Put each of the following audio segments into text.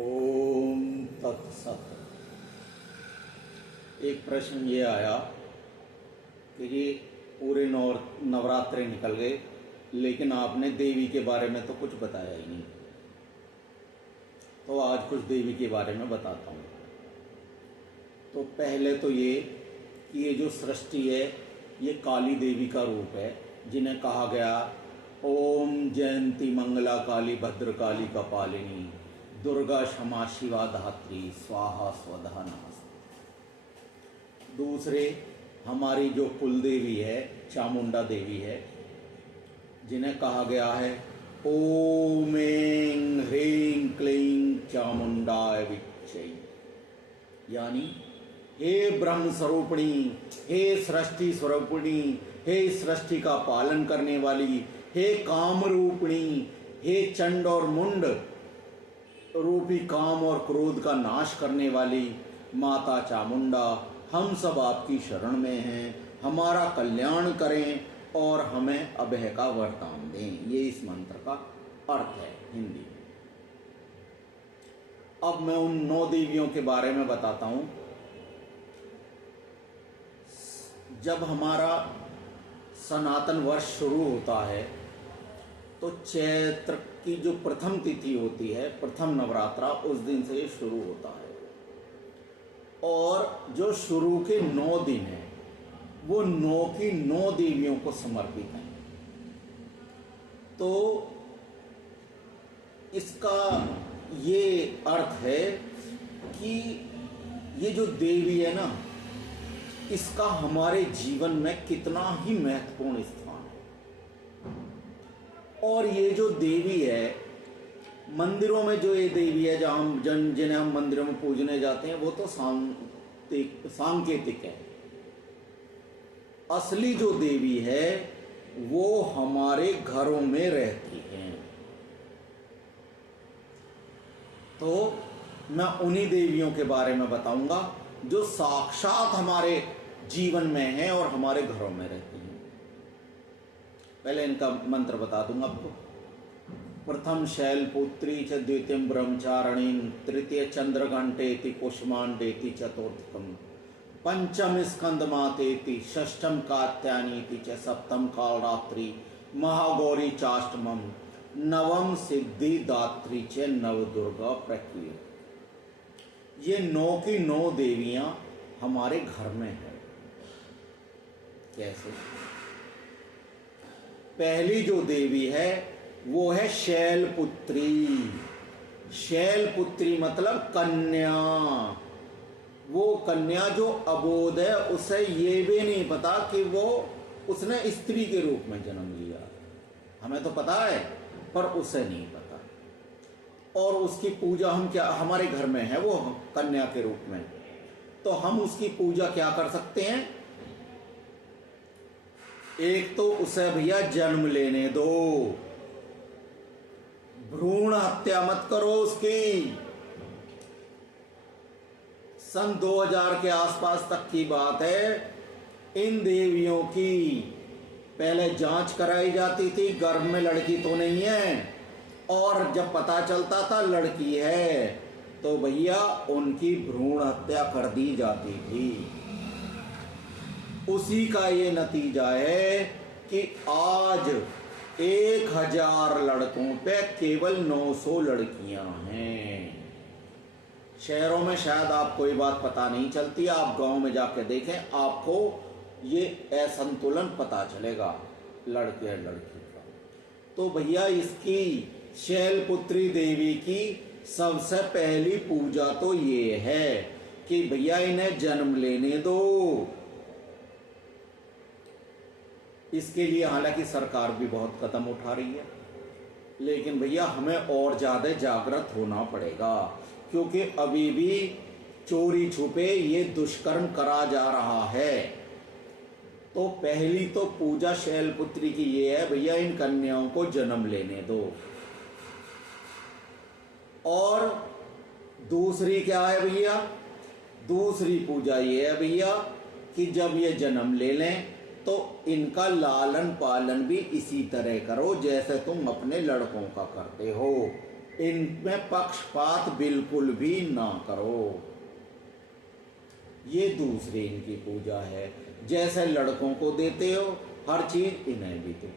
ओम तत्सत। एक प्रश्न ये आया कि ये पूरे नवरात्रे निकल गए लेकिन आपने देवी के बारे में तो कुछ बताया ही नहीं। तो आज कुछ देवी के बारे में बताता हूँ। तो पहले तो ये कि ये जो सृष्टि है ये काली देवी का रूप है, जिन्हें कहा गया ओम जयंती मंगला काली भद्रकाली कपालिनी दुर्गा क्षमा शिवा धात्री स्वाहा स्वधा नमस्ते। दूसरे हमारी जो कुल देवी है चामुंडा देवी है, जिन्हें कहा गया है ओम ऐं ह्रीं क्लीं चामुंडाय विच्चे, यानी हे ब्रह्म स्वरूपिणी, हे सृष्टि स्वरूपिणी, हे सृष्टि का पालन करने वाली, हे काम रूपिणी, हे चंड और मुंड रूपी काम और क्रोध का नाश करने वाली माता चामुंडा, हम सब आपकी शरण में हैं, हमारा कल्याण करें और हमें अभय का वरदान दें। ये इस मंत्र का अर्थ है हिंदी में। अब मैं उन 9 देवियों के बारे में बताता हूं। जब हमारा सनातन वर्ष शुरू होता है तो चैत्र की जो प्रथम तिथि होती है, प्रथम नवरात्रा, उस दिन से ये शुरू होता है और जो शुरू के 9 दिन हैं वो 9 की 9 देवियों को समर्पित हैं। तो इसका ये अर्थ है कि ये जो देवी है ना, इसका हमारे जीवन में कितना ही महत्वपूर्ण स्थान है। और ये जो देवी है, मंदिरों में जो ये देवी है जहाँ जिन्हें हम मंदिरों में पूजने जाते हैं, वो तो सांकेतिक है। असली जो देवी है वो हमारे घरों में रहती है। तो मैं उन्हीं देवियों के बारे में बताऊंगा जो साक्षात हमारे जीवन में है और हमारे घरों में रहती हैं। पहले इनका मंत्र बता दूंगा आपको। प्रथम शैलपुत्री च द्वितीयं ब्रह्मचारिणीं तृतीय चंद्रघंटेति कुष्मांडेति चतुर्थकम पंचम स्कंदमातेति षष्ठम कात्यायनीति च सप्तम कालरात्रि महागौरी चाष्टमम नवम सिद्धिदात्री च नवदुर्गा प्रक्रिया। ये 9 की 9 देवियां हमारे घर में है। कैसे? पहली जो देवी है वो है शैलपुत्री। शैलपुत्री मतलब कन्या। वो कन्या जो अबोध है, उसे ये भी नहीं पता कि वो उसने स्त्री के रूप में जन्म लिया। हमें तो पता है पर उसे नहीं पता। और उसकी पूजा हम क्या, हमारे घर में है वो कन्या के रूप में, तो हम उसकी पूजा क्या कर सकते हैं? एक तो उसे भैया जन्म लेने दो, भ्रूण हत्या मत करो उसकी। सन 2000 के आसपास तक की बात है। इन देवियों की पहले जांच कराई जाती थी, गर्भ में लड़की तो नहीं है, और जब पता चलता था लड़की है तो भैया उनकी भ्रूण हत्या कर दी जाती थी। उसी का ये नतीजा है कि आज 1000 लड़कों पे केवल 900 लड़कियां हैं। शहरों में शायद आपको ये बात पता नहीं चलती, आप गांव में जाके देखें, आपको ये असंतुलन पता चलेगा लड़के और लड़की का। तो भैया इसकी शैलपुत्री देवी की सबसे पहली पूजा तो ये है कि भैया इन्हें जन्म लेने दो। इसके लिए हालांकि सरकार भी बहुत कदम उठा रही है, लेकिन भैया हमें और ज्यादा जागृत होना पड़ेगा, क्योंकि अभी भी चोरी छुपे ये दुष्कर्म करा जा रहा है। तो पहली तो पूजा शैलपुत्री की ये है, भैया इन कन्याओं को जन्म लेने दो। और दूसरी क्या है भैया? दूसरी पूजा ये है भैया कि जब ये जन्म ले लें तो इनका लालन पालन भी इसी तरह करो जैसे तुम अपने लड़कों का करते हो। इनमें पक्षपात बिल्कुल भी ना करो। ये दूसरी इनकी पूजा है। जैसे लड़कों को देते हो हर चीज, इन्हें भी दो।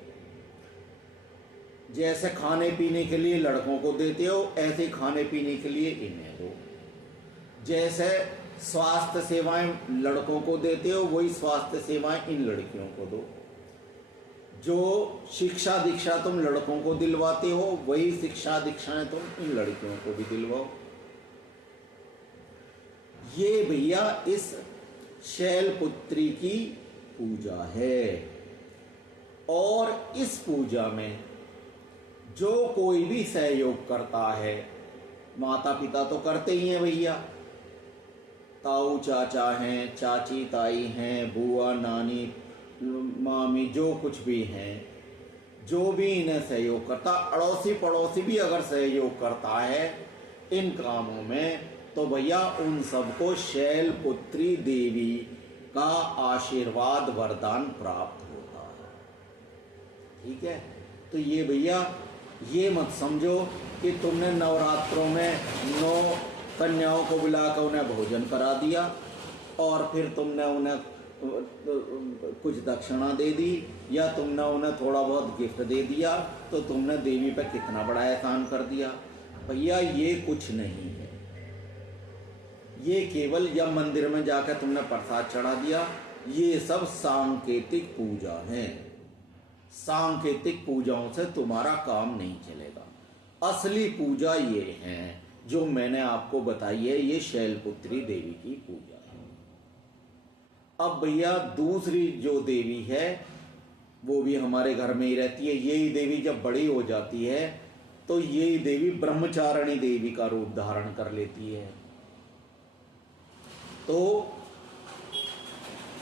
जैसे खाने पीने के लिए लड़कों को देते हो, ऐसे खाने पीने के लिए इन्हें दो। जैसे स्वास्थ्य सेवाएं लड़कों को देते हो, वही स्वास्थ्य सेवाएं इन लड़कियों को दो। जो शिक्षा दीक्षा तुम लड़कों को दिलवाते हो, वही शिक्षा दीक्षाएं तुम इन लड़कियों को भी दिलवाओ। ये भैया इस शैलपुत्री की पूजा है। और इस पूजा में जो कोई भी सहयोग करता है, माता पिता तो करते ही हैं भैया, ताऊ चाचा हैं, चाची ताई हैं, बुआ नानी मामी, जो कुछ भी हैं, जो भी इन्हें सहयोग करता, अड़ोसी पड़ोसी भी अगर सहयोग करता है इन कामों में, तो भैया उन सबको शैलपुत्री देवी का आशीर्वाद वरदान प्राप्त होता है। ठीक है, तो ये भैया ये मत समझो कि तुमने नवरात्रों में 9 कन्याओं को बुलाकर उन्हें भोजन करा दिया और फिर तुमने उन्हें कुछ दक्षिणा दे दी या तुमने उन्हें थोड़ा बहुत गिफ्ट दे दिया तो तुमने देवी पर कितना बड़ा एहसान कर दिया। भैया ये कुछ नहीं है। ये केवल या मंदिर में जाकर तुमने प्रसाद चढ़ा दिया, ये सब सांकेतिक पूजा है। सांकेतिक पूजाओं से तुम्हारा काम नहीं चलेगा। असली पूजा ये है जो मैंने आपको बताई है, ये शैलपुत्री देवी की पूजा है। अब भैया दूसरी जो देवी है वो भी हमारे घर में ही रहती है। यही देवी जब बड़ी हो जाती है तो यही देवी ब्रह्मचारिणी देवी का रूप धारण कर लेती है। तो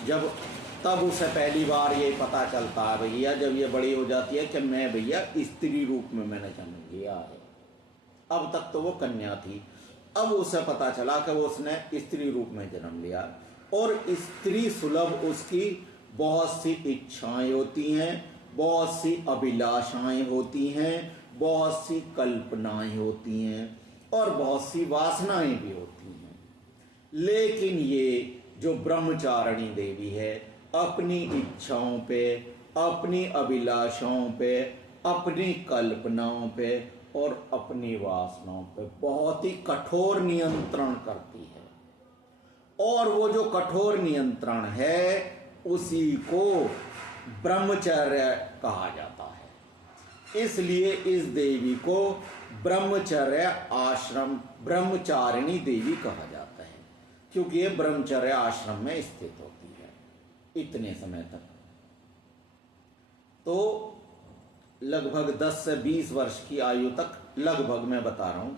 जब तब उसे पहली बार ये पता चलता है भैया, जब ये बड़ी हो जाती है कि मैं भैया स्त्री रूप में मैंने जन्म लिया है। अब तक तो वो कन्या थी, अब उसे पता चला कि वो उसने स्त्री रूप में जन्म लिया और स्त्री सुलभ उसकी बहुत सी इच्छाएं होती हैं, बहुत सी अभिलाषाएं होती हैं, बहुत सी कल्पनाएं होती हैं और बहुत सी वासनाएं भी होती हैं। लेकिन ये जो ब्रह्मचारिणी देवी है अपनी इच्छाओं पे, अपनी अभिलाषाओं पे, अपनी कल्पनाओं पे और अपनी वासनाओं पे बहुत ही कठोर नियंत्रण करती है। और वो जो कठोर नियंत्रण है उसी को ब्रह्मचर्य कहा जाता है। इसलिए इस देवी को ब्रह्मचर्य आश्रम ब्रह्मचारिणी देवी कहा जाता है, क्योंकि ये ब्रह्मचर्य आश्रम में स्थित होती है इतने समय तक। तो लगभग 10 से 20 वर्ष की आयु तक, लगभग मैं बता रहा हूं,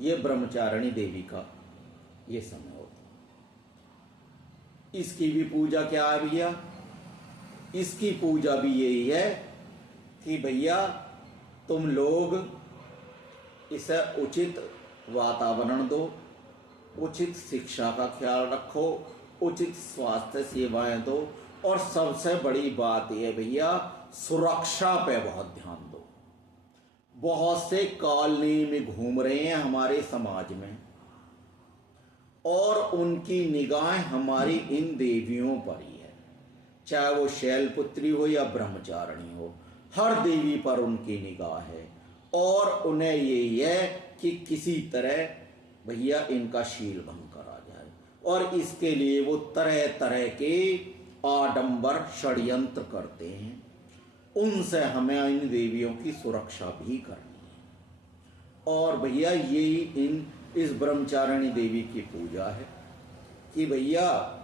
ये ब्रह्मचारिणी देवी का ये समय होता है। इसकी भी पूजा क्या है भैया? इसकी पूजा भी यही है कि भैया तुम लोग इसे उचित वातावरण दो, उचित शिक्षा का ख्याल रखो, उचित स्वास्थ्य सेवाएं दो और सबसे बड़ी बात यह भैया सुरक्षा पे बहुत ध्यान दो। बहुत से कॉलोनी में घूम रहे हैं हमारे समाज में और उनकी निगाह हमारी इन देवियों पर ही है, चाहे वो शैलपुत्री हो या ब्रह्मचारिणी हो, हर देवी पर उनकी निगाह है और उन्हें यही है कि किसी तरह भैया इनका शील भंग करा जाए और इसके लिए वो तरह तरह के आडंबर षड्यंत्र करते हैं। उनसे हमें इन देवियों की सुरक्षा भी करनी है। और भैया यही इस ब्रह्मचारिणी देवी की पूजा है कि भैया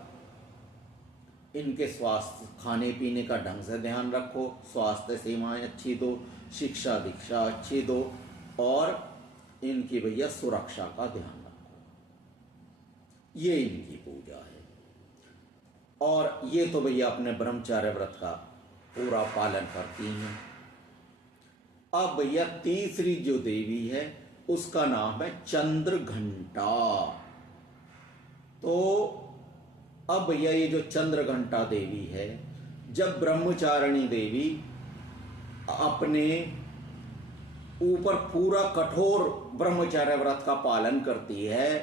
इनके स्वास्थ्य, खाने पीने का ढंग से ध्यान रखो, स्वास्थ्य सेवाएं अच्छी दो, शिक्षा दीक्षा अच्छी दो और इनकी भैया सुरक्षा का ध्यान रखो। ये इनकी पूजा है। और ये तो भैया अपने ब्रह्मचार्य व्रत का पूरा पालन करती हैं। अब भैया तीसरी जो देवी है उसका नाम है चंद्र घंटा। तो अब भैया ये जो चंद्र घंटा देवी है, जब ब्रह्मचारिणी देवी अपने ऊपर पूरा कठोर ब्रह्मचर्य व्रत का पालन करती है,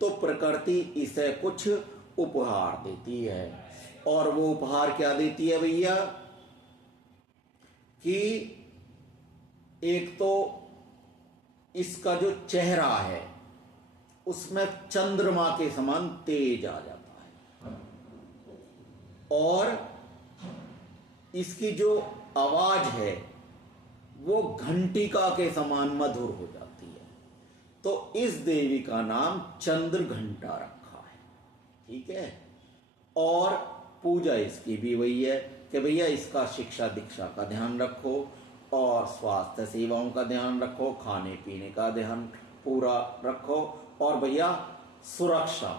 तो प्रकृति इसे कुछ उपहार देती है। और वो उपहार क्या देती है भैया? कि एक तो इसका जो चेहरा है उसमें चंद्रमा के समान तेज आ जाता है, और इसकी जो आवाज है वो घंटिका के समान मधुर हो जाती है। तो इस देवी का नाम चंद्र घंटा रखा है। ठीक है। और पूजा इसकी भी वही है कि भैया इसका शिक्षा दीक्षा का ध्यान रखो, और स्वास्थ्य सेवाओं का ध्यान रखो, खाने पीने का ध्यान पूरा रखो, और भैया सुरक्षा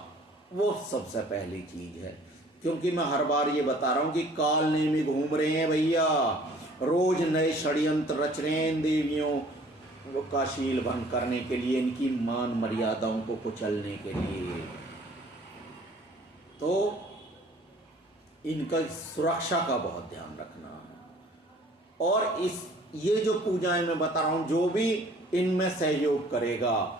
वो सबसे पहली चीज है। क्योंकि मैं हर बार ये बता रहा हूं कि काल नेमी घूम रहे हैं भैया, रोज नए षड्यंत्र रच रहे हैं देवियों का शील भंग करने के लिए, इनकी मान मर्यादाओं को कुचलने के लिए। तो इनका सुरक्षा का बहुत ध्यान रखना है। और ये जो पूजाएं मैं बता रहा हूं, जो भी इनमें सहयोग करेगा,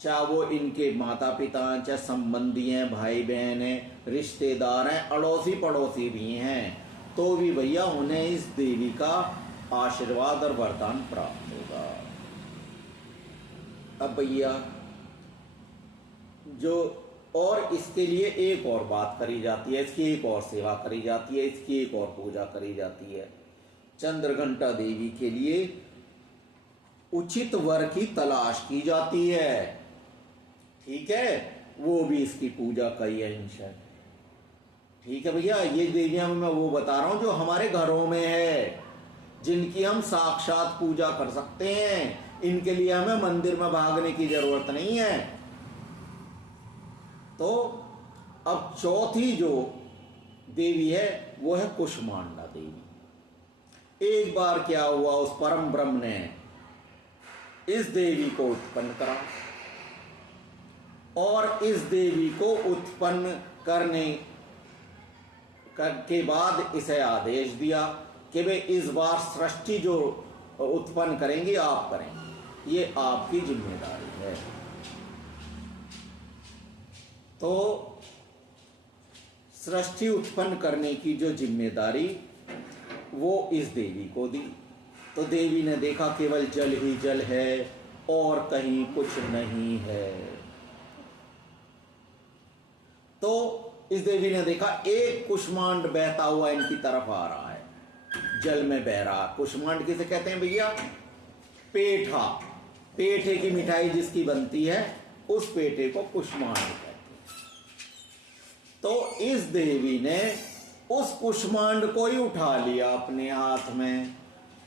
चाहे वो इनके माता पिता हैं, चाहे संबंधी हैं, भाई बहन हैं, रिश्तेदार हैं, अड़ोसी पड़ोसी भी हैं, तो भी भैया उन्हें इस देवी का आशीर्वाद और वरदान प्राप्त होगा। अब भैया जो और इसके लिए एक और बात करी जाती है, इसकी एक और सेवा करी जाती है, इसकी एक और पूजा करी जाती है। चंद्रघंटा देवी के लिए उचित वर की तलाश की जाती है। ठीक है। वो भी इसकी पूजा का ही अंश है। ठीक है भैया। ये देवियां मैं वो बता रहा हूं जो हमारे घरों में है, जिनकी हम साक्षात पूजा कर सकते हैं। इनके लिए हमें मंदिर में भागने की जरूरत नहीं है। तो अब चौथी जो देवी है वो है कुष्मांडा देवी। एक बार क्या हुआ, उस परम ब्रह्म ने इस देवी को उत्पन्न करा, और इस देवी को उत्पन्न करने के बाद इसे आदेश दिया कि वे इस बार सृष्टि जो उत्पन्न करेंगे आप करेंगे, ये आपकी जिम्मेदारी है। तो सृष्टि उत्पन्न करने की जो जिम्मेदारी वो इस देवी को दी। तो देवी ने देखा केवल जल ही जल है और कहीं कुछ नहीं है। तो इस देवी ने देखा एक कुष्मांड बहता हुआ इनकी तरफ आ रहा है, जल में बह रहा। कुष्मांड किसे कहते हैं भैया? पेठा। पेठे की मिठाई जिसकी बनती है उस पेठे को कुष्मांड कहते हैं। तो इस देवी ने उस कुष्मांड को ही उठा लिया अपने हाथ में,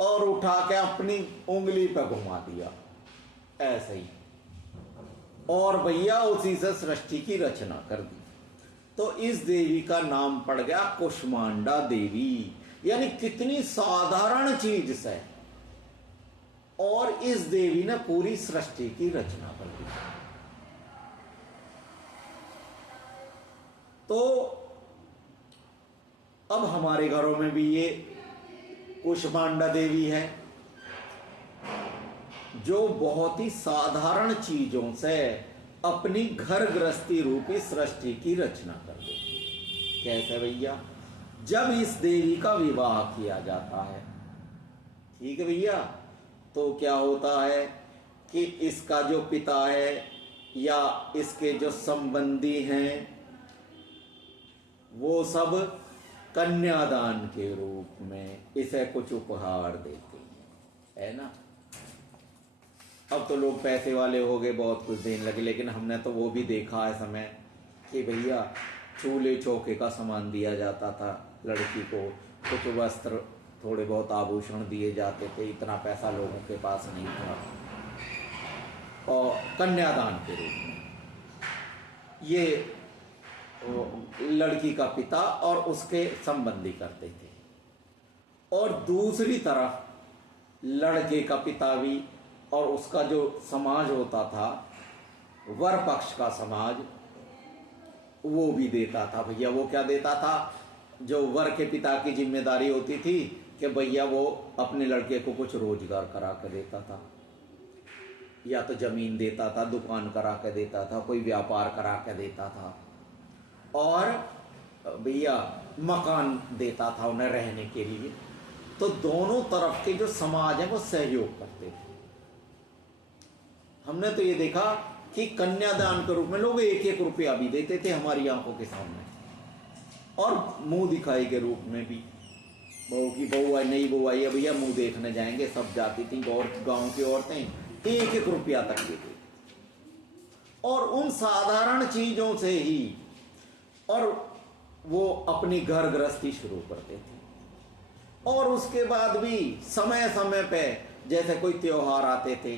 और उठा के अपनी उंगली पर घुमा दिया ऐसे ही, और भैया उसी से सृष्टि की रचना कर दी। तो इस देवी का नाम पड़ गया कुष्मांडा देवी। यानी कितनी साधारण चीज से, और इस देवी ने पूरी सृष्टि की रचना कर दी। तो अब हमारे घरों में भी ये कुष्मांडा देवी है, जो बहुत ही साधारण चीजों से अपनी घर गृहस्थी रूपी सृष्टि की रचना कर देती। कैसे भैया? जब इस देवी का विवाह किया जाता है, ठीक है भैया, तो क्या होता है कि इसका जो पिता है या इसके जो संबंधी हैं वो सब कन्यादान के रूप में इसे कुछ उपहार देते हैं, है ना। अब तो लोग पैसे वाले हो गए, बहुत कुछ देने लगे, लेकिन हमने तो वो भी देखा है समय कि भैया चूल्हे चौके का सामान दिया जाता था लड़की को, कुछ वस्त्र थोड़े बहुत आभूषण दिए जाते थे, इतना पैसा लोगों के पास नहीं था। और कन्यादान के रूप में ये लड़की का पिता और उसके संबंधी करते थे, और दूसरी तरफ लड़के का पिता भी और उसका जो समाज होता था, वर पक्ष का समाज, वो भी देता था भैया। वो क्या देता था? जो वर के पिता की जिम्मेदारी होती थी कि भैया वो अपने लड़के को कुछ रोजगार करा कर देता था, या तो जमीन देता था, दुकान करा के देता था, कोई व्यापार करा के देता था, और भैया मकान देता था उन्हें रहने के लिए। तो दोनों तरफ के जो समाज है वो सहयोग करते थे। हमने तो ये देखा कि कन्यादान के रूप में लोग 1-1 रुपया भी देते थे हमारी आंखों के सामने, और मुंह दिखाई के रूप में भी, बहू की बहू आई नहीं बहू आई है भैया मुंह देखने जाएंगे, सब जाती थी और गांव की औरतें 1-1 रुपया तक देते। और उन साधारण चीजों से ही और वो अपनी घर गृहस्थी शुरू करते थे। और उसके बाद भी समय समय पे जैसे कोई त्योहार आते थे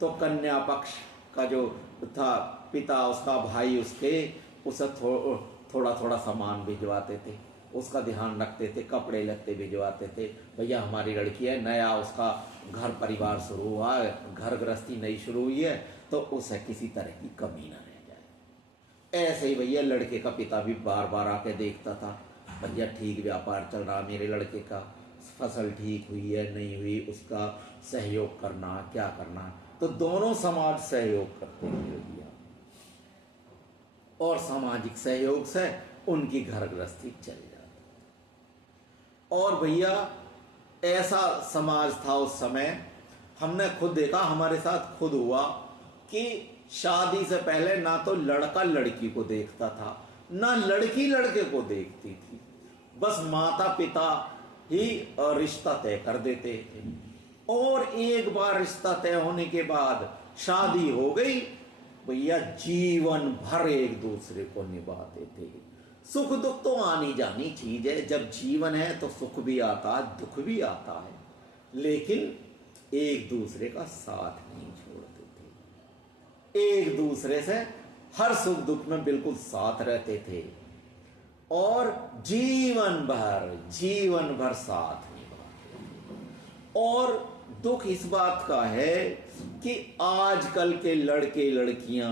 तो कन्या पक्ष का जो था पिता, उसका भाई, उसे थोड़ा थोड़ा सामान भिजवाते थे, उसका ध्यान रखते थे, कपड़े लत्ते भिजवाते थे। भैया हमारी लड़की है, नया उसका घर परिवार शुरू हुआ है, घर गृहस्थी नई शुरू हुई है, तो उसे किसी तरह की कमी ना रह जाए। ऐसे ही भैया लड़के का पिता भी बार बार आके देखता था, भैया ठीक व्यापार चल रहा मेरे लड़के का, फसल ठीक हुई है नहीं हुई, उसका सहयोग करना, क्या करना। तो दोनों समाज सहयोग करते हैं भैया, और सामाजिक सहयोग से उनकी घर गृहस्थी चल जाती। और भैया ऐसा समाज था उस समय, हमने खुद देखा, हमारे साथ खुद हुआ कि शादी से पहले ना तो लड़का लड़की को देखता था, ना लड़की लड़के को देखती थी, बस माता पिता ही रिश्ता तय कर देते थे। और एक बार रिश्ता तय होने के बाद शादी हो गई, भैया जीवन भर एक दूसरे को निभाते थे। सुख दुख तो आनी जानी चीज है, जब जीवन है तो सुख भी आता है, दुख भी आता है, लेकिन एक दूसरे का साथ नहीं छोड़ते थे, एक दूसरे से हर सुख दुख में बिल्कुल साथ रहते थे, और जीवन भर साथ निभाते थे। और दुख इस बात का है कि आजकल के लड़के लड़कियां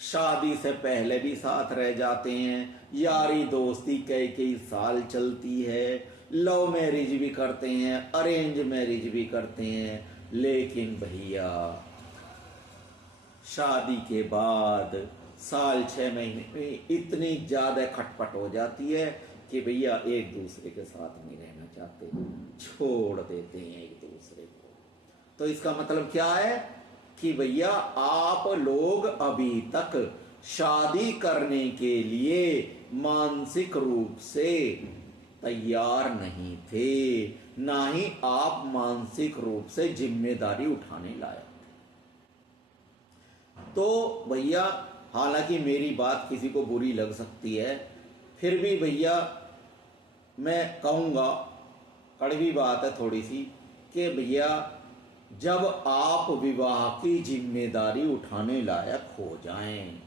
शादी से पहले भी साथ रह जाते हैं, यारी दोस्ती कई साल चलती है, लव मैरिज भी करते हैं, अरेंज मैरिज भी करते हैं, लेकिन भैया शादी के बाद साल 6 महीने में इतनी ज्यादा खटपट हो जाती है कि भैया एक दूसरे के साथ नहीं रहना चाहते, छोड़ देते हैं एक दूसरे को। तो इसका मतलब क्या है कि भैया आप लोग अभी तक शादी करने के लिए मानसिक रूप से तैयार नहीं थे, ना ही आप मानसिक रूप से जिम्मेदारी उठाने लायक थे। तो भैया हालांकि मेरी बात किसी को बुरी लग सकती है, फिर भी भैया मैं कहूँगा, कड़वी बात है थोड़ी सी, कि भैया जब आप विवाह की जिम्मेदारी उठाने लायक हो जाएं,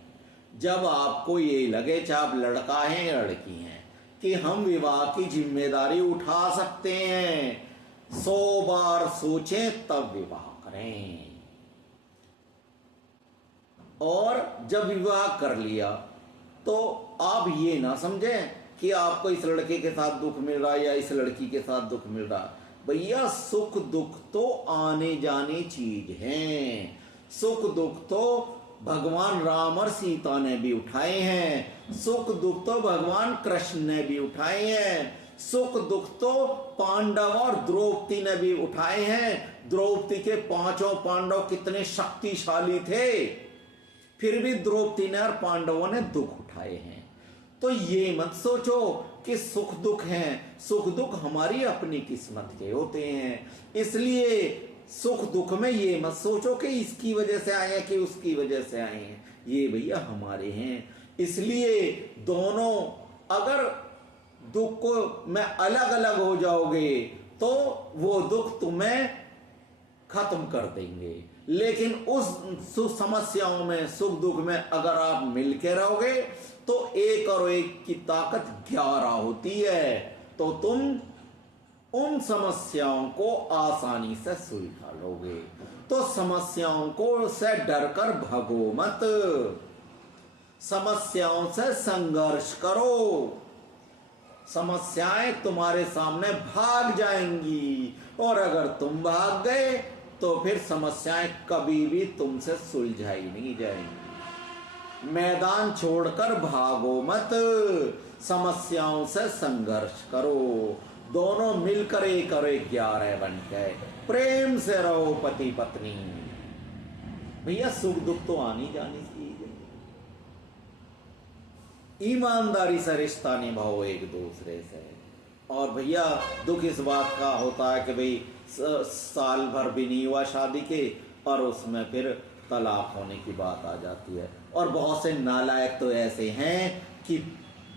जब आपको ये लगे, चाहे आप लड़का हैं या लड़की हैं, कि हम विवाह की जिम्मेदारी उठा सकते हैं, 100 बार सोचें तब विवाह करें। और जब विवाह कर लिया तो आप ये ना समझें कि आपको इस लड़के के साथ दुख मिल रहा है या इस लड़की के साथ दुख मिल रहा है। भैया सुख दुख तो आने जाने चीज हैं, सुख दुख तो भगवान राम और सीता ने भी उठाए हैं, सुख दुख तो भगवान कृष्ण ने भी उठाए हैं, सुख दुख तो पांडव और द्रौपदी ने भी उठाए हैं। द्रौपदी के 5 पांडव कितने शक्तिशाली थे, फिर भी द्रौपदी ने और पांडवों ने दुख उठाए हैं। तो ये मत सोचो कि सुख दुख हैं, सुख दुख हमारी अपनी किस्मत के होते हैं, इसलिए सुख दुख में ये मत सोचो कि इसकी वजह से आए हैं कि उसकी वजह से आए हैं, ये भैया हमारे हैं। इसलिए दोनों अगर दुख को में अलग अलग हो जाओगे तो वो दुख तुम्हें खत्म कर देंगे, लेकिन उस समस्याओं में सुख दुख में अगर आप मिलके रहोगे तो 1 और 1 की ताकत 11 होती है, तो तुम उन समस्याओं को आसानी से सुलझा लोगे। तो समस्याओं को से डरकर भागो मत, समस्याओं से संघर्ष करो, समस्याएं तुम्हारे सामने भाग जाएंगी, और अगर तुम भाग गए तो फिर समस्याएं कभी भी तुमसे सुलझाई नहीं जाएंगी। मैदान छोड़कर भागो मत, समस्याओं से संघर्ष करो, दोनों मिलकर एक और 11 बन के प्रेम से रहो पति पत्नी। भैया सुख दुख तो आनी जानी चीज है, ईमानदारी से रिश्ता निभाओ एक दूसरे से। और भैया दुख इस बात का होता है कि भाई साल भर भी नहीं हुआ शादी के और उसमें फिर तलाक होने की बात आ जाती है। और बहुत से नालायक तो ऐसे हैं कि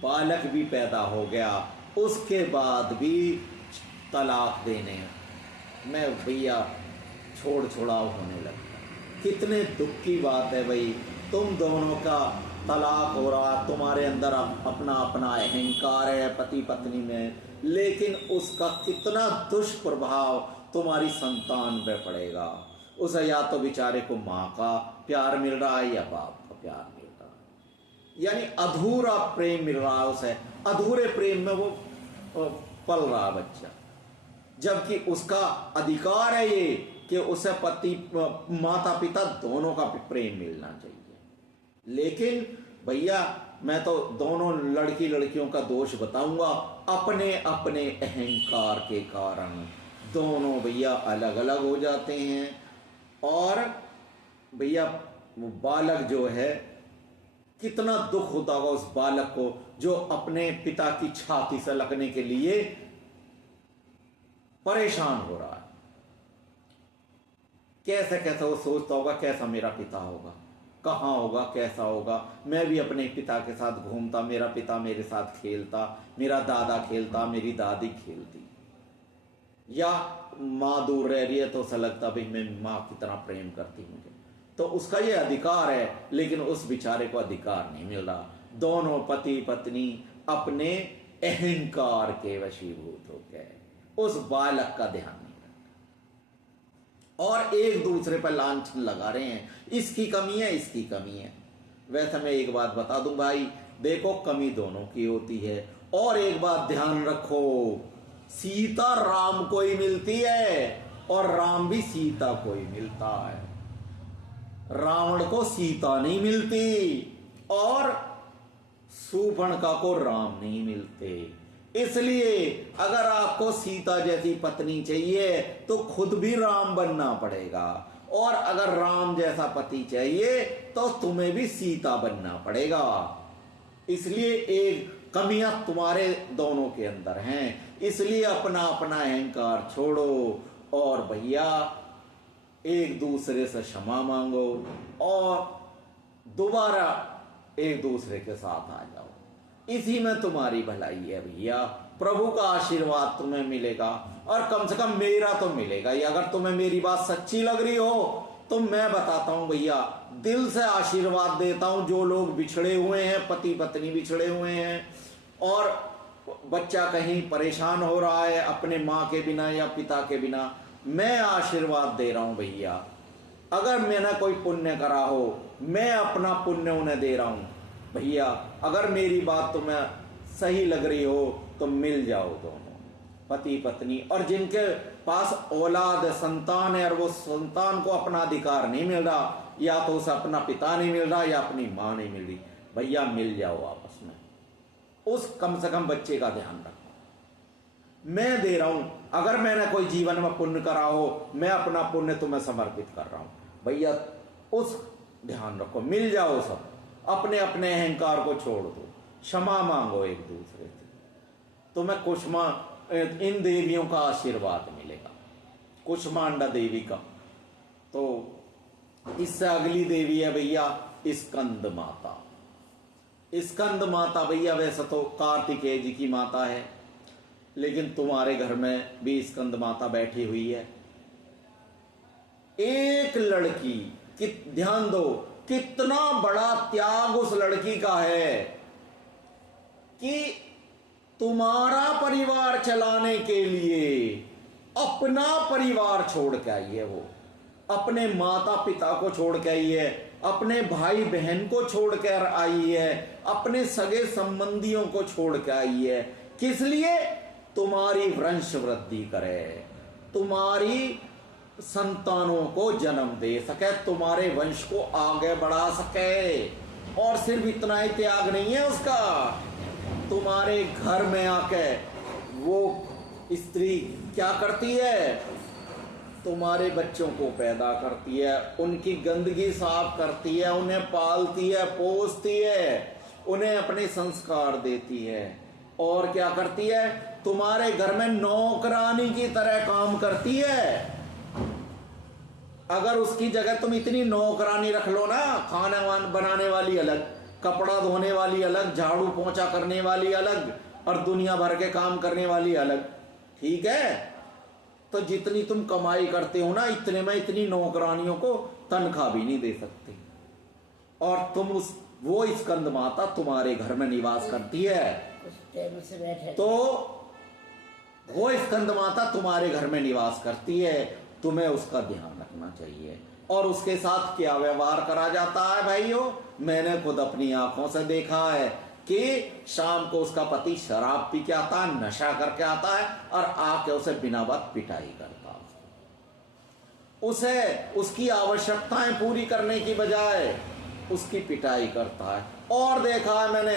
बालक भी पैदा हो गया उसके बाद भी तलाक देने में भैया छोड़ छोड़ाव होने लगता। कितने दुख की बात है भाई, तुम दोनों का तलाक हो रहा, तुम्हारे अंदर अपना अपना अहंकार है पति पत्नी में, लेकिन उसका कितना दुष्प्रभाव तुम्हारी संतान पे पड़ेगा। उसे या तो बेचारे को माँ का प्यार मिल रहा है या बाप का प्यार मिल रहा है, यानी अधूरा प्रेम मिल रहा है उसे, अधूरे प्रेम में वो पल रहा बच्चा, जबकि उसका अधिकार है ये कि उसे पति माता पिता दोनों का प्रेम मिलना चाहिए। लेकिन भैया मैं तो दोनों लड़की लड़कियों का दोष बताऊंगा, अपने अपने अहंकार के कारण दोनों भैया अलग अलग हो जाते हैं। और भैया बालक जो है, कितना दुख होता होगा उस बालक को जो अपने पिता की छाती से लगने के लिए परेशान हो रहा है। कैसे कैसे वो सोचता होगा कैसा मेरा पिता होगा, कहाँ होगा, कैसा होगा, मैं भी अपने पिता के साथ घूमता, मेरा पिता मेरे साथ खेलता, मेरा दादा खेलता, मेरी दादी खेलती। या माँ दूर रह रही है तो उसे लगता भाई मैं माँ की तरह प्रेम करती मुझे, तो उसका ये अधिकार है, लेकिन उस बेचारे को अधिकार नहीं मिल रहा। दोनों पति पत्नी अपने अहंकार के वशीभूत हो गए, उस बालक का ध्यान नहीं रखा और एक दूसरे पर लांछन लगा रहे हैं, इसकी कमी है, इसकी कमी है। वैसे मैं एक बात बता दूं भाई, देखो कमी दोनों की होती है। और एक बात ध्यान रखो, सीता राम को ही मिलती है और राम भी सीता को ही मिलता है। रावण को सीता नहीं मिलती और शूर्पणखा को राम नहीं मिलते। इसलिए अगर आपको सीता जैसी पत्नी चाहिए तो खुद भी राम बनना पड़ेगा, और अगर राम जैसा पति चाहिए तो तुम्हें भी सीता बनना पड़ेगा। इसलिए एक कमियां तुम्हारे दोनों के अंदर हैं, इसलिए अपना अपना अहंकार छोड़ो और भैया एक दूसरे से क्षमा मांगो और दोबारा एक दूसरे के साथ आ जाओ। इसी में तुम्हारी भलाई है भैया, प्रभु का आशीर्वाद तुम्हें मिलेगा और कम से कम मेरा तो मिलेगा ही। अगर तुम्हें मेरी बात सच्ची लग रही हो तो मैं बताता हूं भैया, दिल से आशीर्वाद देता हूं। जो लोग बिछड़े हुए हैं, पति पत्नी बिछड़े हुए हैं और बच्चा कहीं परेशान हो रहा है अपने माँ के बिना या पिता के बिना, मैं आशीर्वाद दे रहा हूं भैया। अगर मैंने कोई पुण्य करा हो, मैं अपना पुण्य उन्हें दे रहा हूं भैया। अगर मेरी बात तुम्हें सही लग रही हो तो मिल जाओ दोनों पति पत्नी। और जिनके पास औलाद संतान है और वो संतान को अपना अधिकार नहीं मिल रहा, या तो उसे अपना पिता नहीं मिल रहा या अपनी माँ नहीं मिल रही, भैया मिल जाओ आपस में। उस कम से कम बच्चे का ध्यान रखो। मैं दे रहा हूं, अगर मैंने कोई जीवन में पुण्य करा हो, मैं अपना पुण्य तुम्हें समर्पित कर रहा हूं भैया। उस ध्यान रखो, मिल जाओ सब, अपने अपने अहंकार को छोड़ दो, क्षमा मांगो एक दूसरे से, तुम्हें कुष्मा इन देवियों का आशीर्वाद मिलेगा, कुष्मांडा देवी का। तो इससे अगली देवी है भैया स्कंद माता। स्कंद माता भैया वैसे तो कार्तिकेय जी की माता है, लेकिन तुम्हारे घर में भी स्कंद माता बैठी हुई है। एक लड़की कि ध्यान दो, कितना बड़ा त्याग उस लड़की का है कि तुम्हारा परिवार चलाने के लिए अपना परिवार छोड़ के आई है। वो अपने माता पिता को छोड़ के आई है, अपने भाई बहन को छोड़ कर आई है, अपने सगे संबंधियों को छोड़ के आई है। किस लिए? तुम्हारी वंश वृद्धि करे, तुम्हारी संतानों को जन्म दे सके, तुम्हारे वंश को आगे बढ़ा सके। और सिर्फ इतना ही त्याग नहीं है उसका, तुम्हारे घर में आके वो स्त्री क्या करती है, तुम्हारे बच्चों को पैदा करती है, उनकी गंदगी साफ करती है, उन्हें पालती है, पोसती है, उन्हें अपने संस्कार देती है। और क्या करती है, तुम्हारे घर में नौकरानी की तरह काम करती है। अगर उसकी जगह तुम इतनी नौकरानी रख लो ना, खाना बनाने वाली अलग, कपड़ा धोने वाली अलग, झाड़ू पोंछा करने वाली अलग, और दुनिया भर के काम करने वाली अलग, ठीक है, तो जितनी तुम कमाई करते हो ना, इतने में इतनी नौकरानियों को तनख्वाह भी नहीं दे सकते। और तुम वो स्कंद माता तुम्हारे घर में निवास करती है, तो वो स्कंद माता तुम्हारे घर में निवास करती है, तुम्हें उसका ध्यान रखना चाहिए। और उसके साथ क्या व्यवहार करा जाता है भाइयों, मैंने खुद अपनी आंखों से देखा है कि शाम को उसका पति शराब पी के आता है, नशा करके आता है, और आके उसे बिना बात पिटाई करता है, उसे उसकी आवश्यकताएं पूरी करने की बजाय उसकी पिटाई करता है। और देखा है मैंने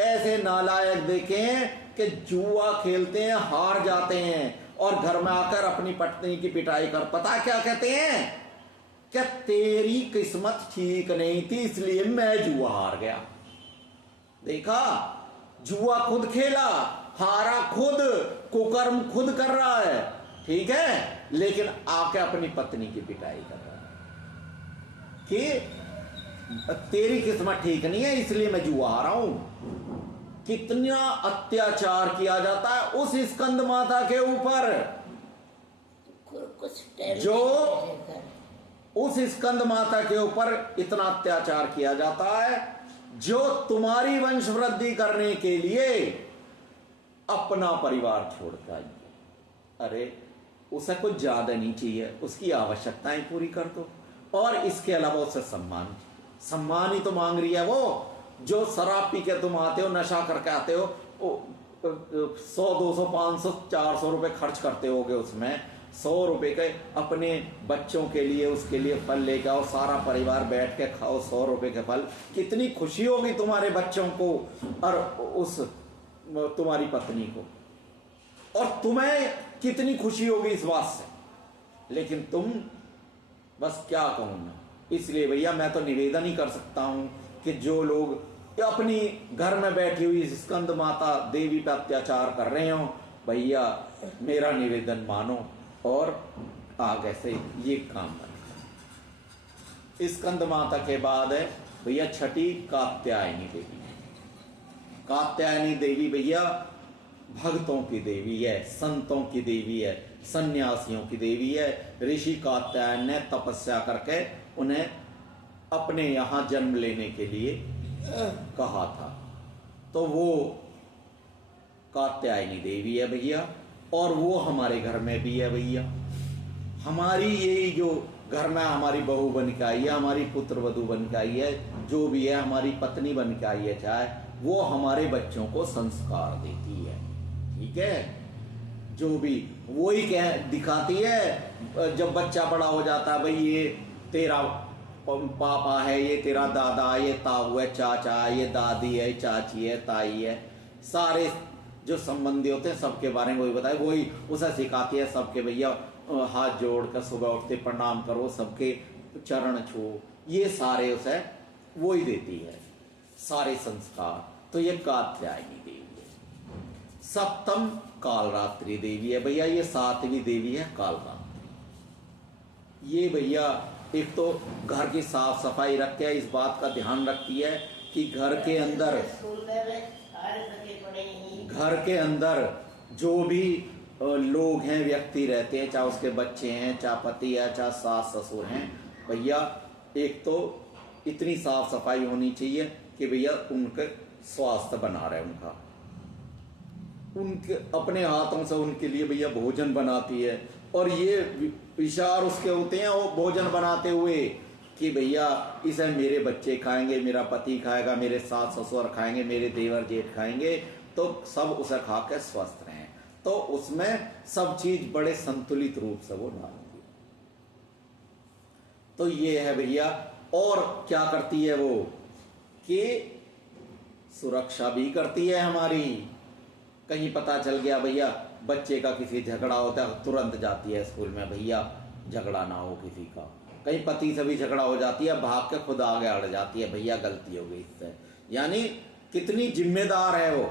ऐसे नालायक देखे हैं कि जुआ खेलते हैं, हार जाते हैं, और घर में आकर अपनी पत्नी की पिटाई कर, पता क्या कहते हैं, क्या तेरी किस्मत ठीक नहीं थी इसलिए मैं जुआ हार गया। देखा, जुआ खुद खेला, हारा खुद, कुकर्म खुद कर रहा है, ठीक है, लेकिन आके अपनी पत्नी की पिटाई कर रहा है कि तेरी किस्मत ठीक नहीं है इसलिए मैं जुआ हारा हूं। कितना अत्याचार किया जाता है उस स्कंद माता के ऊपर, जो उस स्कंद माता के ऊपर इतना अत्याचार किया जाता है, जो तुम्हारी वंश वृद्धि करने के लिए अपना परिवार छोड़ता है। अरे उसे कुछ ज्यादा नहीं चाहिए, उसकी आवश्यकताएं पूरी कर दो, और इसके अलावा उसे सम्मान ही तो मांग रही है वो। जो शराब पी के तुम आते हो, नशा करके आते हो, 100 200 500 400 रुपए खर्च करते होगे, उसमें 100 रुपए के अपने बच्चों के लिए, उसके लिए फल लेके आओ, सारा परिवार बैठ के खाओ 100 रुपए के फल, कितनी खुशी होगी तुम्हारे बच्चों को और उस तुम्हारी पत्नी को, और तुम्हें कितनी खुशी होगी इस बात से। लेकिन तुम, बस क्या कहूं मैं, इसलिए भैया मैं तो निवेदन ही कर सकता हूं कि जो लोग अपनी घर में बैठी हुई स्कंद माता देवी पर अत्याचार कर रहे हो, भैया मेरा निवेदन मानो और आगे से ये काम करें। स्कंद माता के बाद है भैया छठी कात्यायनी देवी। कात्यायनी देवी भैया भक्तों की देवी है, संतों की देवी है, सन्यासियों की देवी है। ऋषि कात्यायन ने तपस्या करके उन्हें अपने यहाँ जन्म लेने के लिए कहा था, तो वो कात्यायनी देवी है भैया, और वो हमारे घर में भी है भैया। हमारी यही जो घर में हमारी बहू बन के आई है, हमारी पुत्र वधू बन के आई है, जो भी है हमारी पत्नी बन के आई है, चाहे वो हमारे बच्चों को संस्कार देती है, ठीक है, जो भी वही कह दिखाती है। जब बच्चा बड़ा हो जाता है, भाई ये तेरा पापा है, ये तेरा दादा, ये ताऊ है, चाचा, ये दादी है, चाची है, ताई है, सारे जो संबंधी होते हैं सबके बारे में वही बताए, वही उसे सिखाती है। सबके भैया हाथ जोड़कर सुबह उठते प्रणाम करो, सबके चरण छू, ये सारे उसे वही देती है, सारे संस्कार। तो ये कात्यायनी देवी है। सप्तम कालरात्रि देवी है भैया, ये 7वीं देवी है कालरात्रि। ये भैया एक तो घर की साफ सफाई रख के इस बात का ध्यान रखती है कि घर के अंदर जो भी लोग हैं, व्यक्ति रहते हैं, चाहे उसके बच्चे हैं, चाहे पति है, चाहे सास ससुर हैं, भैया एक तो इतनी साफ सफाई होनी चाहिए कि भैया उनके स्वास्थ्य बना रहे, उनके अपने हाथों से उनके लिए भैया भोजन बनाती है। और ये विचार उसके होते हैं वो भोजन बनाते हुए कि भैया इसे मेरे बच्चे खाएंगे, मेरा पति खाएगा, मेरे सास ससुर खाएंगे, मेरे देवर जेठ खाएंगे, तो सब उसे खा के स्वस्थ रहें। तो उसमें सब चीज बड़े संतुलित रूप से वो डालती है। तो ये है भैया। और क्या करती है वो कि सुरक्षा भी करती है हमारी। कहीं पता चल गया भैया बच्चे का किसी झगड़ा होता है, तुरंत जाती है स्कूल में, भैया झगड़ा ना हो किसी का। कहीं पति से भी झगड़ा हो जाती है, भाग के खुद आगे अड़ जाती है, भैया गलती हो गई इससे। यानी कितनी जिम्मेदार है वो।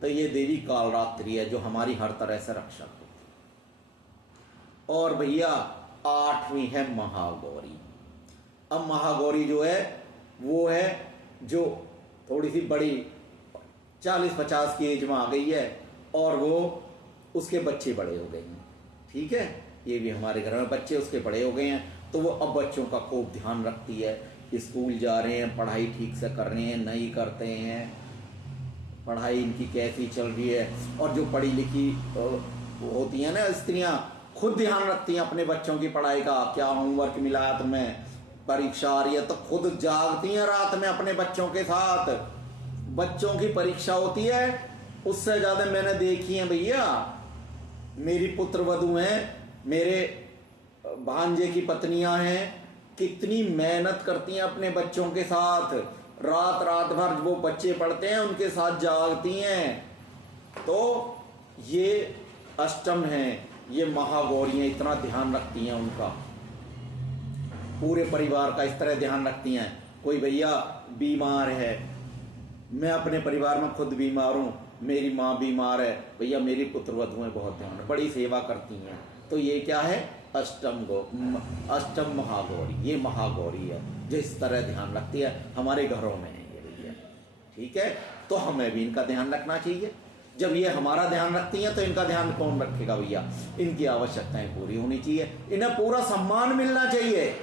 तो ये देवी कालरात्रि है जो हमारी हर तरह से रक्षा करती है। और भैया 8वीं है महागौरी। अब महागौरी जो है वो है जो थोड़ी सी बड़ी 40-50 की एज में आ गई है और वो उसके बच्चे बड़े हो गए हैं। ठीक है, ये भी हमारे घर में बच्चे उसके बड़े हो गए हैं, तो वो अब बच्चों का खूब ध्यान रखती है। स्कूल जा रहे हैं, पढ़ाई ठीक से कर रहे हैं, नहीं करते हैं, पढ़ाई इनकी कैसी चल रही है। और जो पढ़ी लिखी होती हैं ना स्त्रियां, खुद ध्यान रखती हैं अपने बच्चों की पढ़ाई का। क्या होमवर्क मिला है तुम्हें, परीक्षा आ रही है, तो खुद जागती हैं रात में अपने बच्चों के साथ। बच्चों की परीक्षा होती है, उससे ज्यादा मैंने देखी है भैया। मेरी पुत्र वधू हैं, मेरे भांजे की पत्नियां हैं, कितनी मेहनत करती हैं अपने बच्चों के साथ। रात रात भर वो बच्चे पढ़ते हैं उनके साथ जागती हैं। तो ये अष्टम है, ये महागौरियां इतना ध्यान रखती हैं उनका, पूरे परिवार का इस तरह ध्यान रखती हैं। कोई भैया बीमार है, मैं अपने परिवार में खुद बीमार हूँ, मेरी माँ बीमार है, भैया मेरी पुत्र वधुएं बहुत ध्यान, बड़ी सेवा करती हैं। तो ये क्या है, अष्टम महागौरी, ये महागौरी है जो इस तरह ध्यान रखती है। हमारे घरों में है ये भैया। ठीक है, तो हमें भी इनका ध्यान रखना चाहिए। जब ये हमारा ध्यान रखती हैं तो इनका ध्यान कौन रखेगा भैया। इनकी आवश्यकताएं पूरी होनी चाहिए, इन्हें पूरा सम्मान मिलना चाहिए।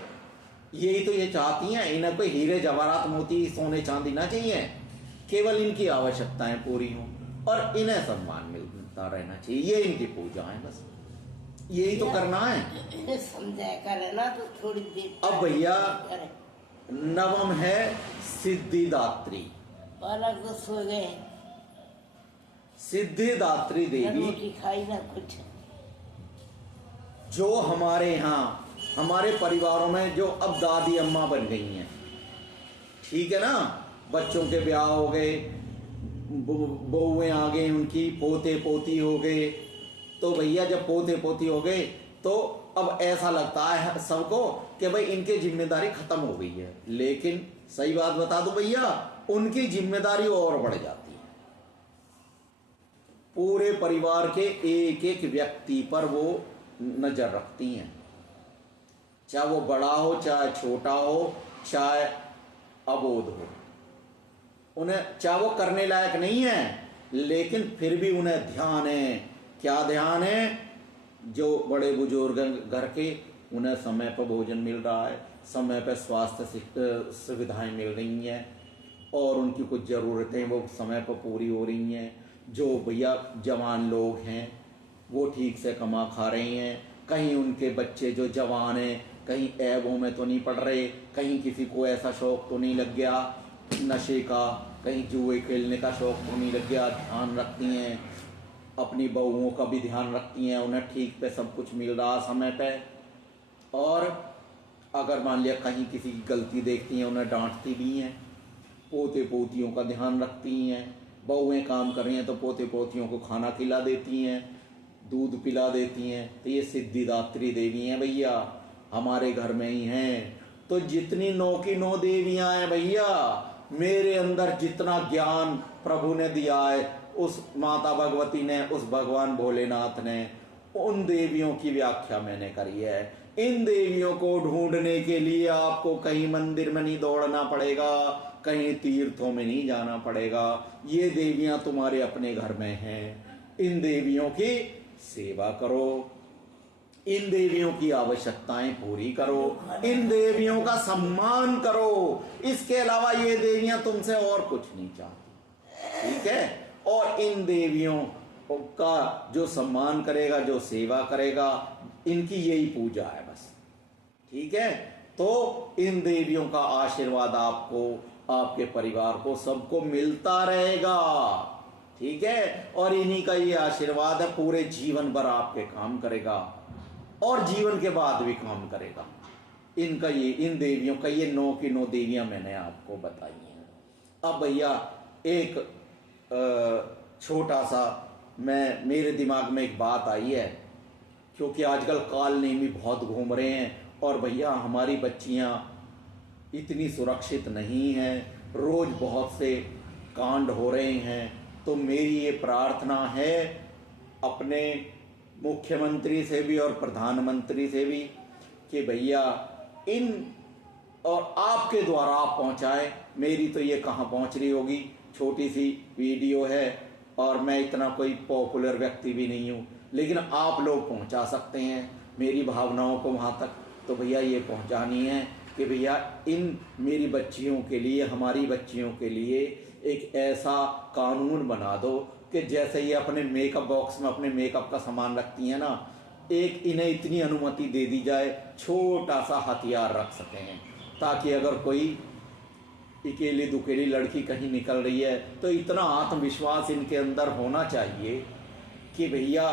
यही तो ये चाहती हैं, इन्हें कोई हीरे जवाहरात मोती सोने चांदी ना चाहिए, केवल इनकी आवश्यकताएं पूरी हों और इन्हें सम्मान मिलता रहना चाहिए। ये इनकी पूजा है, बस यही तो करना है। समझाया करे ना तो थोड़ी देर। अब भैया 9वीं है सिद्धिदात्री। बालक तो सो गए, सिद्धिदात्री देवी रोटी खाई ना कुछ। जो हमारे यहाँ हमारे परिवारों में जो अब दादी अम्मा बन गई हैं, ठीक है ना, बच्चों के ब्याह हो गए, बहुएं आ गई, उनकी पोते पोती हो गए। तो भैया जब पोते पोती हो गए तो अब ऐसा लगता है सबको कि भाई इनकी जिम्मेदारी खत्म हो गई है। लेकिन सही बात बता दूं भैया, उनकी जिम्मेदारी और बढ़ जाती है। पूरे परिवार के एक एक व्यक्ति पर वो नजर रखती हैं, चाहे वो बड़ा हो, चाहे छोटा हो, चाहे अबोध हो। उन्हें चाहे वो करने लायक नहीं है, लेकिन फिर भी उन्हें ध्यान है। क्या ध्यान है, जो बड़े बुजुर्ग घर के, उन्हें समय पर भोजन मिल रहा है, समय पर स्वास्थ्य सुविधाएं मिल रही हैं और उनकी कुछ ज़रूरतें वो समय पर पूरी हो रही हैं। जो भैया जवान लोग हैं वो ठीक से कमा खा रहे हैं, कहीं उनके बच्चे जो जवान हैं कहीं ऐबों में तो नहीं पड़ रहे, कहीं किसी को ऐसा शौक तो नहीं लग गया नशे का, कहीं जुए खेलने का शौक तो नहीं लग गया। ध्यान रखती हैं, अपनी बहुओं का भी ध्यान रखती हैं, उन्हें ठीक पे सब कुछ मिल रहा समय पे। और अगर मान लिया कहीं किसी की गलती देखती हैं उन्हें डांटती भी हैं। पोते पोतियों का ध्यान रखती हैं, बहुएं काम कर रही हैं तो पोते पोतियों को खाना खिला देती हैं, दूध पिला देती हैं। तो ये सिद्धिदात्री देवी हैं भैया, हमारे घर में ही हैं। तो जितनी 9 की 9 देवियां हैं भैया, मेरे अंदर जितना ज्ञान प्रभु ने दिया है, उस माता भगवती ने, उस भगवान भोलेनाथ ने, उन देवियों की व्याख्या मैंने करी है। इन देवियों को ढूंढने के लिए आपको कहीं मंदिर में नहीं दौड़ना पड़ेगा, कहीं तीर्थों में नहीं जाना पड़ेगा। ये देवियां तुम्हारे अपने घर में हैं। इन देवियों की सेवा करो, इन देवियों की आवश्यकताएं पूरी करो, इन देवियों का सम्मान करो। इसके अलावा ये देवियां तुमसे और कुछ नहीं चाहती, ठीक है। और इन देवियों का जो सम्मान करेगा, जो सेवा करेगा, इनकी यही पूजा है बस, ठीक है। तो इन देवियों का आशीर्वाद आपको, आपके परिवार को, सबको मिलता रहेगा, ठीक है। और इन्हीं का ये आशीर्वाद है, पूरे जीवन भर आपके काम करेगा और जीवन के बाद भी काम करेगा। इनका ये इन देवियों का ये 9 की 9 देवियां मैंने आपको बताई हैं। अब भैया एक छोटा सा मेरे दिमाग में एक बात आई है, क्योंकि आजकल काल नेमी बहुत घूम रहे हैं और भैया हमारी बच्चियां इतनी सुरक्षित नहीं हैं, रोज बहुत से कांड हो रहे हैं। तो मेरी ये प्रार्थना है अपने मुख्यमंत्री से भी और प्रधानमंत्री से भी कि भैया इन और आपके द्वारा आप पहुंचाएं। मेरी तो ये कहाँ पहुंच रही होगी, छोटी सी वीडियो है और मैं इतना कोई पॉपुलर व्यक्ति भी नहीं हूँ, लेकिन आप लोग पहुंचा सकते हैं मेरी भावनाओं को वहाँ तक। तो भैया ये पहुंचानी है कि भैया इन मेरी बच्चियों के लिए, हमारी बच्चियों के लिए एक ऐसा कानून बना दो कि जैसे ये अपने मेकअप बॉक्स में अपने मेकअप का सामान रखती हैं ना, एक इन्हें इतनी अनुमति दे दी जाए छोटा सा हथियार रख सकें, ताकि अगर कोई अकेली दुकेली लड़की कहीं निकल रही है तो इतना आत्मविश्वास इनके अंदर होना चाहिए कि भैया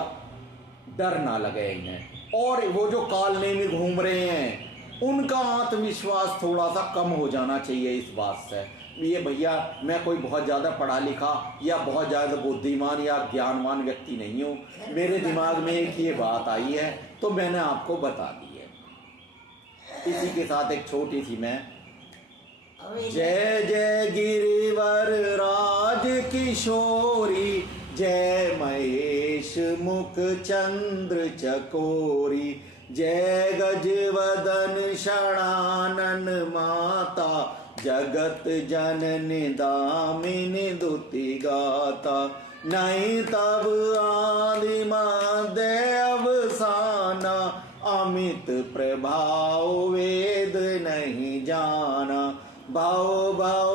डर ना लगे इन्हें। और वो जो कालने में घूम रहे हैं उनका आत्मविश्वास थोड़ा सा कम हो जाना चाहिए इस बात से। ये भैया मैं कोई बहुत ज़्यादा पढ़ा लिखा या बहुत ज़्यादा बुद्धिमान या ज्ञानवान व्यक्ति नहीं हूँ, मेरे दिमाग में एक ये बात आई है तो मैंने आपको बता दी है। इसी के साथ एक छोटी सी मैं जय जय गिरिवर राज किशोरी, जय महेश मुख चंद्र चकोरी, जय गजवदन षणानन माता, जगत जननी दामिनी दुति गाता, नहीं तब आदि मध्य अवसाना, अमित प्रभाव वेद नहीं जाना, भव भव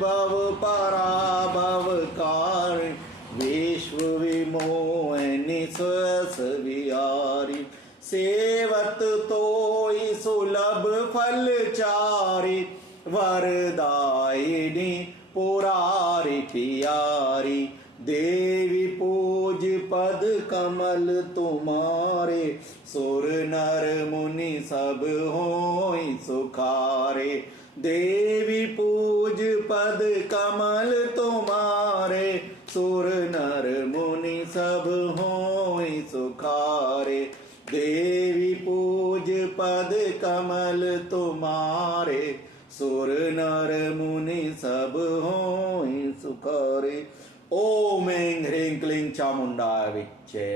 भव पराभव कारण, विश्व विमोहिनी स्वस विहारी, सेवत तोई सुलभ फल चारी, वरदायिनी पुरारी प्यारी, देवी पूज पद कमल तुम्हारे, सुर नर मुनि सब होई सुखारे, देवी पूज पद कमल तुम्हारे, सुर नर मुनि सब होई सुखारे, देवी पूज पद कमल तुम्हारे, सुर नर मुनि सब होई सुखारे। ओम ऐं ह्रीं क्लीं चामुंडाय विच्चे।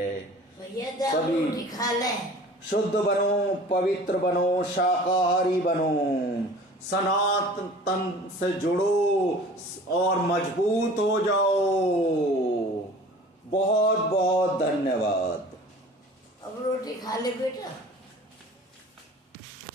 भैया सभी रोटी खा ले। शुद्ध बनो, पवित्र बनो, शाकाहारी बनो, सनातन से जुड़ो और मजबूत हो जाओ। बहुत बहुत धन्यवाद। अब रोटी खा ले बेटा।